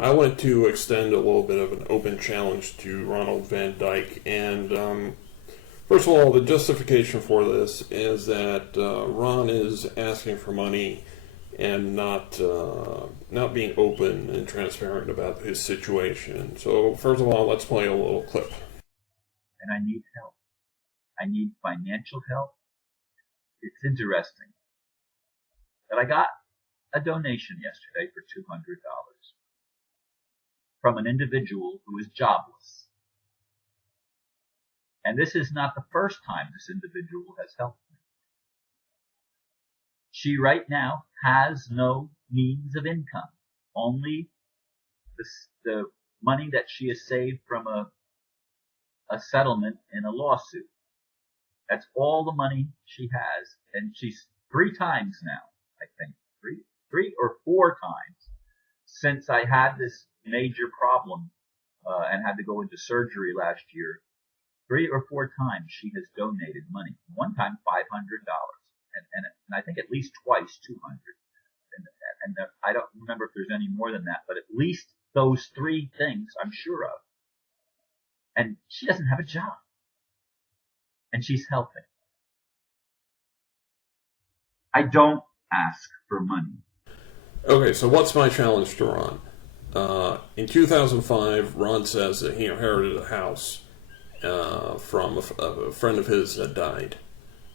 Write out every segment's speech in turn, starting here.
I wanted to extend a little bit of an open challenge to Ronald Van Dyke. And first of all, the justification for this is that Ron is asking for money and not being open and transparent about his situation. So first of all, let's play a little clip. And I need help. I need financial help. It's interesting that I got a donation yesterday for $200 from an individual who is jobless. And this is not the first time this individual has helped me. She right now has no means of income, only the money that she has saved from a settlement in a lawsuit. That's all the money she has, and she's 3 times now, I think, three or 4 times since I had this major problem and had to go into surgery last year. 3 or 4 times she has donated money. One time $500, and I think at least twice $200. And I don't remember if there's any more than that, but at least those 3 things I'm sure of. And she doesn't have a job. And she's helping. I don't ask for money. Okay, so what's my challenge to Ron? In 2005, Ron says that he inherited a house from a friend of his that died.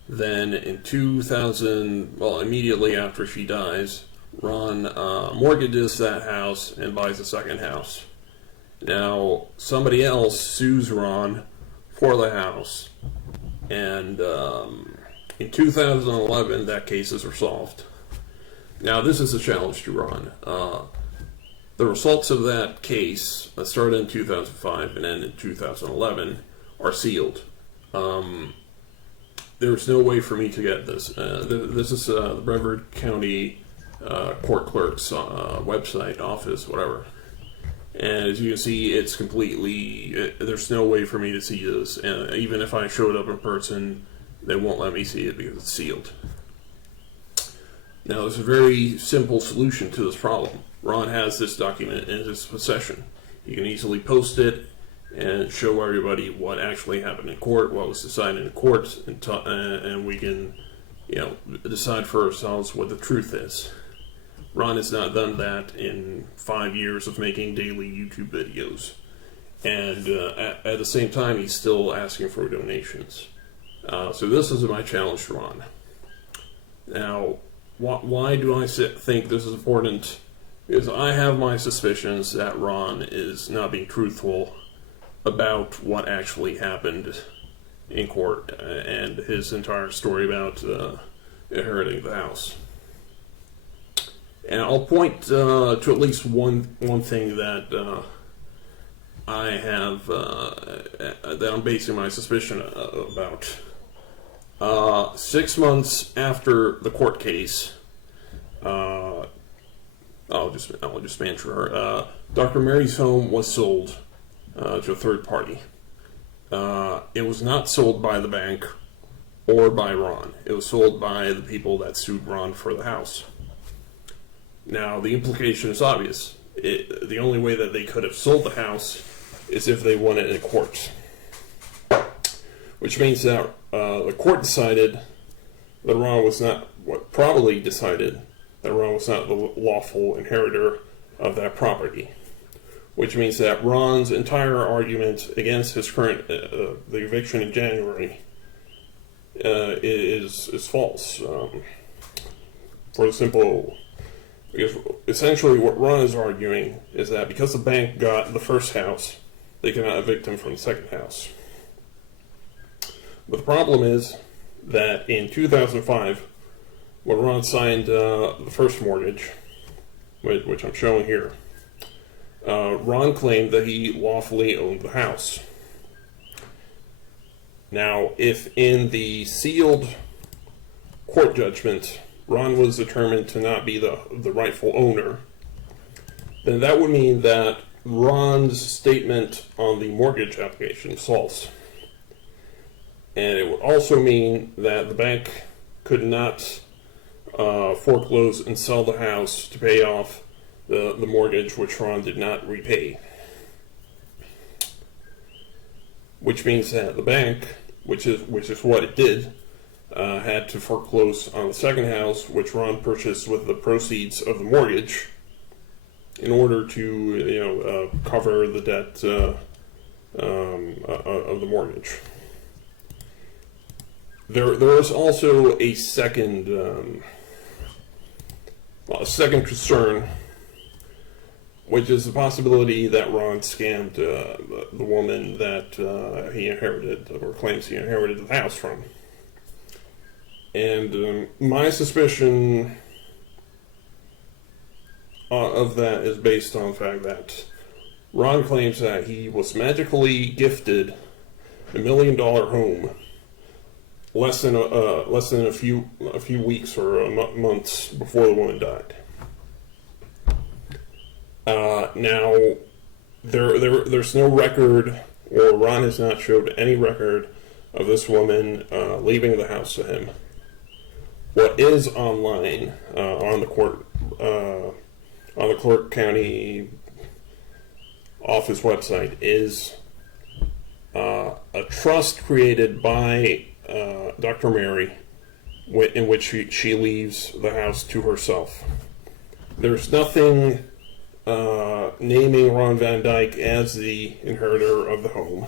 Then in 2000, well, immediately after she dies, Ron mortgages that house and buys a second house. Now, somebody else sues Ron for the house, and in 2011, that case is resolved. Now, this is a challenge to Ron. The results of that case, that started in 2005 and ended in 2011, are sealed. There's no way for me to get this. This is the Brevard County Court Clerk's website, office, whatever. And as you can see, it's completely, there's no way for me to see this. And even if I showed up in person, they won't let me see it because it's sealed. Now, there's a very simple solution to this problem. Ron has this document in his possession. You can easily post it and show everybody what actually happened in court, what was decided in court, and we can, decide for ourselves what the truth is. Ron has not done that in 5 years of making daily YouTube videos. And at the same time, he's still asking for donations. So this is my challenge to Ron. Now, why do I think this is important? Because I have my suspicions that Ron is not being truthful about what actually happened in court and his entire story about inheriting the house. And I'll point to at least one thing that I have that I'm basing my suspicion about. 6 months after the court case, I'll just mention her. Dr. Mary's home was sold to a third party. It was not sold by the bank or by Ron. It was sold by the people that sued Ron for the house. Now, the implication is obvious. The only way that they could have sold the house is if they won it in court. Which means that the court decided that Ron was not, probably decided that Ron was not the lawful inheritor of that property. Which means that Ron's entire argument against his current, the eviction in January, is false. For the simple, because essentially what Ron is arguing is that because the bank got the first house, they cannot evict him from the second house. But the problem is that in 2005, when Ron signed the first mortgage, which I'm showing here, Ron claimed that he lawfully owned the house. Now, if in the sealed court judgment, Ron was determined to not be the rightful owner, then that would mean that Ron's statement on the mortgage application is false. And it would also mean that the bank could not foreclose and sell the house to pay off the mortgage, which Ron did not repay. Which means that the bank, which is what it did, had to foreclose on the second house, which Ron purchased with the proceeds of the mortgage, in order to cover the debt of the mortgage. There is also a second concern, which is the possibility that Ron scammed the woman that he inherited, or claims he inherited the house from. And my suspicion of that is based on the fact that Ron claims that he was magically gifted $1 million home less than a few weeks or months before the woman died. Now, there's no record, or Ron has not showed any record of this woman leaving the house to him. What is online on the Clark County office website is a trust created by Dr. Mary, in which she leaves the house to herself. There's nothing naming Ron Van Dyke as the inheritor of the home.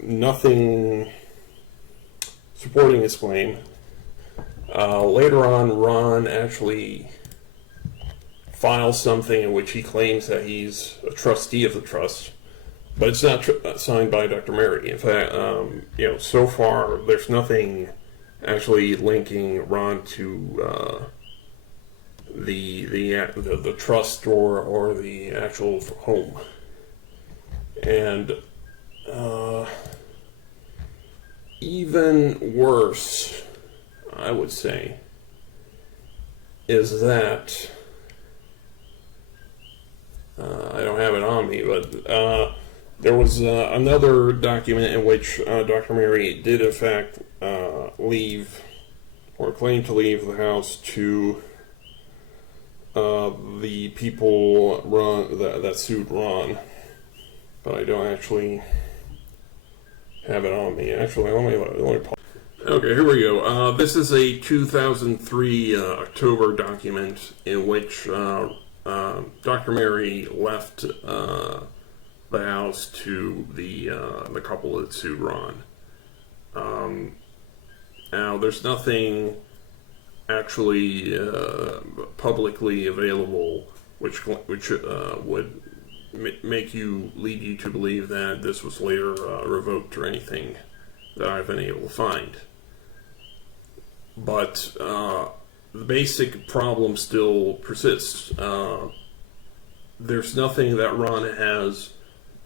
Nothing supporting his claim. Later on, Ron actually files something in which he claims that he's a trustee of the trust, but it's not signed by Dr. Mary. In fact, so far there's nothing actually linking Ron to the trust or the actual home. And even worse, I would say, is that I don't have it on me, but there was another document in which Dr. Mary did in fact leave, or claim to leave, the house to the people that sued Ron, but I don't actually have it on me. Actually, let me pause. Okay, here we go. This is a 2003 October document in which Dr. Mary left the house to the couple that sued Ron. Now, there's nothing actually publicly available which would lead you to believe that this was later revoked or anything that I've been able to find. But the basic problem still persists. There's nothing that Ron has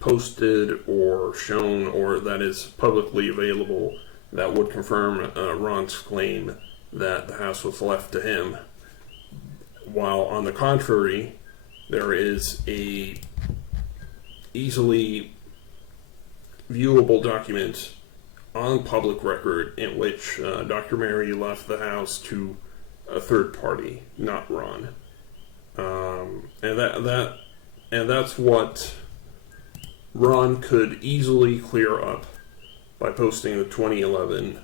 posted or shown or that is publicly available that would confirm Ron's claim that the house was left to him, while on the contrary, there is a easily viewable document on public record in which Dr. Mary left the house to a third party, not Ron, and that's what Ron could easily clear up by posting the 2011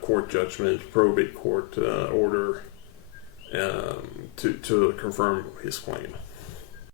court judgment, probate court order to confirm his claim.